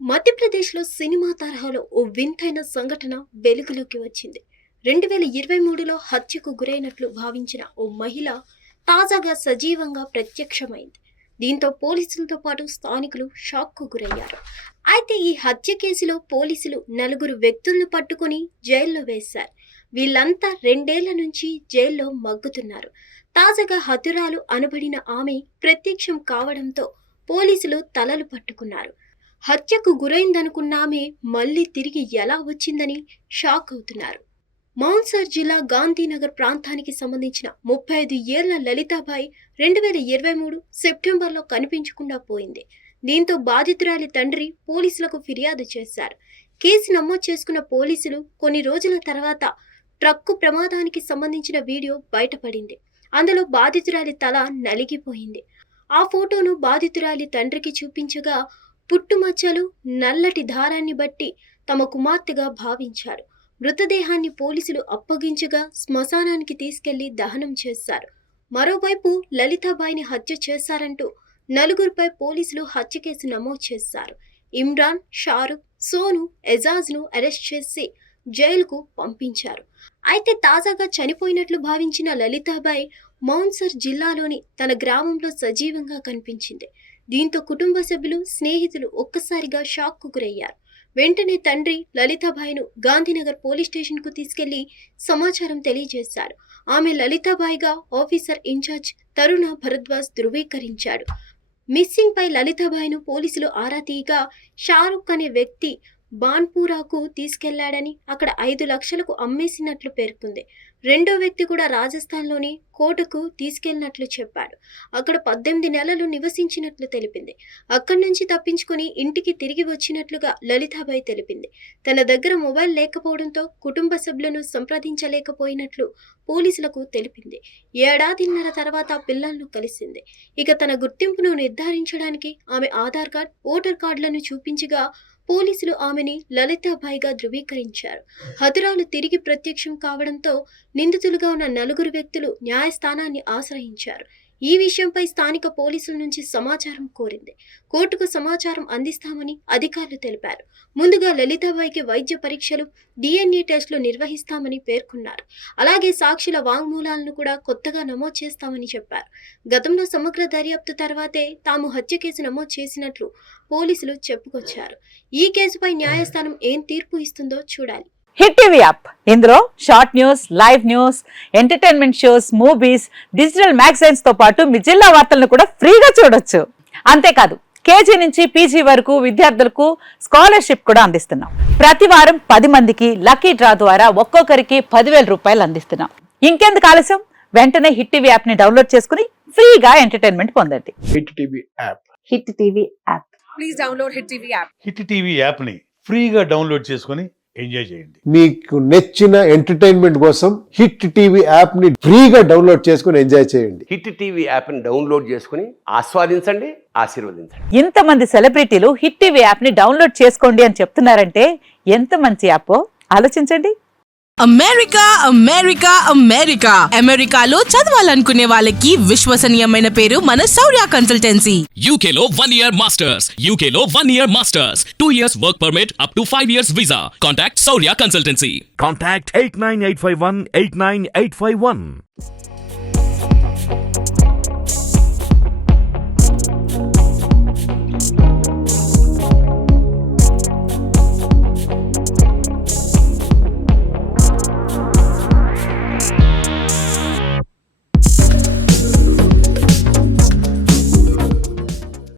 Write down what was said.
మధ్యప్రదేశ్లో సినిమా తరహాలో ఓ వింతైన సంఘటన వెలుగులోకి వచ్చింది. 2023లో హత్యకు గురైనట్లు భావించిన ఓ మహిళ తాజాగా సజీవంగా ప్రత్యక్షమైంది. దీంతో పోలీసులతో పాటు స్థానికులు షాక్కు గురయ్యారు. అయితే ఈ హత్య కేసులో పోలీసులు 4 వ్యక్తులను పట్టుకుని జైల్లో వేశారు. వీళ్ళంతా 2 ఏళ్ల నుంచి జైల్లో మగ్గుతున్నారు. తాజాగా హతురాలు అనబడిన ఆమె ప్రత్యక్షం కావడంతో పోలీసులు తలలు పట్టుకున్నారు. హత్యకు గురైందనుకున్న ఆమె మళ్లీ తిరిగి ఎలా వచ్చిందని షాక్ అవుతున్నారు. మౌన్సర్ జిల్లా గాంధీనగర్ ప్రాంతానికి సంబంధించిన 35 ఏళ్ల లలితాబాయి 2023 సెప్టెంబర్లో కనిపించకుండా పోయింది. దీంతో బాధితురాలి తండ్రి పోలీసులకు ఫిర్యాదు చేశారు. కేసు నమోదు చేసుకున్న పోలీసులు కొన్ని రోజుల తర్వాత ట్రక్కు ప్రమాదానికి సంబంధించిన వీడియో బయటపడింది. అందులో బాధితురాలి తల నలిగిపోయింది. ఆ ఫోటోను బాధితురాలి తండ్రికి చూపించగా పుట్టుమచ్చలు, నల్లటి దారాన్ని బట్టి తమ కుమార్తెగా భావించారు. మృతదేహాన్ని పోలీసులు అప్పగించగా శ్మశానానికి తీసుకెళ్లి దహనం చేశారు. మరోవైపు లలితాబాయిని హత్య చేశారంటూ 4 పోలీసులు హత్య కేసు నమోదు చేశారు. ఇమ్రాన్, షారుఖ్, సోను, ఎజాజ్ను అరెస్ట్ చేసి జైలుకు పంపించారు. అయితే తాజాగా చనిపోయినట్లు భావించిన లలితాబాయి మౌన్సర్ జిల్లాలోని తన గ్రామంలో సజీవంగా కనిపించింది. దీంతో కుటుంబ సభ్యులు, స్నేహితులు ఒక్కసారిగా షాక్కు గురయ్యారు. వెంటనే తండ్రి లలితాబాయిను గాంధీనగర్ పోలీస్ స్టేషన్కు తీసుకెళ్లి సమాచారం తెలియజేశారు. ఆమె లలితాబాయిగా ఆఫీసర్ ఇన్ఛార్జ్ తరుణ భరద్వాజ్ ధృవీకరించాడు. మిస్సింగ్ పై లలితాబాయిను పోలీసులు ఆరా తీయగా షారుఖ్ అనే వ్యక్తి బాన్పూరాకు తీసుకెళ్లాడని, అక్కడ 5 లక్షలకు అమ్మేసినట్లు పేర్కొంది. రెండో వ్యక్తి కూడా రాజస్థాన్లోని కోటకు తీసుకెళ్లినట్లు చెప్పాడు. అక్కడ 18 నెలలు నివసించినట్లు తెలిపింది. అక్కడి నుంచి తప్పించుకుని ఇంటికి తిరిగి వచ్చినట్లుగా లలితాబాయి తెలిపింది. తన దగ్గర మొబైల్ లేకపోవడంతో కుటుంబ సభ్యులను సంప్రదించలేకపోయినట్లు పోలీసులకు తెలిపింది. 1.5 ఏళ్ల తర్వాత పిల్లలను కలిసింది. ఇక తన గుర్తింపును నిర్ధారించడానికి ఆమె ఆధార్ కార్డ్, ఓటర్ కార్డులను చూపించగా పోలీసులు ఆమెని లలితాబాయిగా ధృవీకరించారు. హతురాలు తిరిగి ప్రత్యక్షం కావడంతో నిందితులుగా ఉన్న 4 వ్యక్తులు న్యాయస్థానాన్ని ఆశ్రయించారు. ఈ విషయంపై స్థానిక పోలీసుల నుంచి సమాచారం కోరింది. కోర్టుకు సమాచారం అందిస్తామని అధికారులు తెలిపారు. ముందుగా లలితాబాయికి వైద్య పరీక్షలు, DNA టెస్టులు నిర్వహిస్తామని పేర్కొన్నారు. అలాగే సాక్షుల వాంగ్మూలాలను కూడా కొత్తగా నమోదు చేస్తామని చెప్పారు. గతంలో సమగ్ర దర్యాప్తు తర్వాతే తాము హత్య కేసు నమోదు చేసినట్లు పోలీసులు చెప్పుకొచ్చారు. ఈ కేసుపై న్యాయస్థానం ఏం తీర్పు ఇస్తుందో చూడాలి. హిట్ టీవీ యాప్, ఇందులో short news, live news, entertainment shows, movies, digital magazines తో పాటు మీ జిల్లా వార్తలను కూడా ఫ్రీగా చూడొచ్చు. అంతేకాదు KG నుంచి PG వరకు విద్యార్థులకు స్కాలర్షిప్ కూడా అందిస్తున్నాం. ప్రతి వారం 10 మందికి లక్కీ డ్రా ద్వారా ఒక్కొక్కరికి 10,000 రూపాయలు అందిస్తున్నాం. ఇంకెందుకు ఆలస్యం, వెంటనే హిట్ టీవీ యాప్ ని డౌన్లోడ్ చేసుకుని ఫ్రీగా ఎంటర్టైన్మెంట్ పొందండి. Hit TV app. Hit TV app. Please download hit TV app. Hit TV app ని ఫ్రీగా డౌన్లోడ్ చేసుకుని ఎంజాయ్ చేయండి. మీకు నచ్చిన ఎంటర్టైన్మెంట్ కోసం హిట్ టీవీ యాప్ ని ఫ్రీగా డౌన్లోడ్ చేసుకుని ఎంజాయ్ చేయండి. హిట్ టీవీ యాప్ ని డౌన్లోడ్ చేసుకుని ఆస్వాదించండి, ఆశీర్వదించండి. ఇంతమంది సెలబ్రిటీలు హిట్ టీవీ యాప్ ని డౌన్లోడ్ చేసుకోండి అని చెప్తున్నారంటే ఎంత మంచి యాప్ ఆలోచించండి. అమెరికా అమెరికా అమెరికా అమెరికాలో చదవాలనుకునే వాళ్ళకి విశ్వసనీయమైన పేరు మన శౌర్య కన్సల్టెన్సీ. UK లో 1 year masters. UK లో 1 year masters. 2 years work permit up to 5 years visa. Contact Saurya Consultancy. Contact 89851 89851.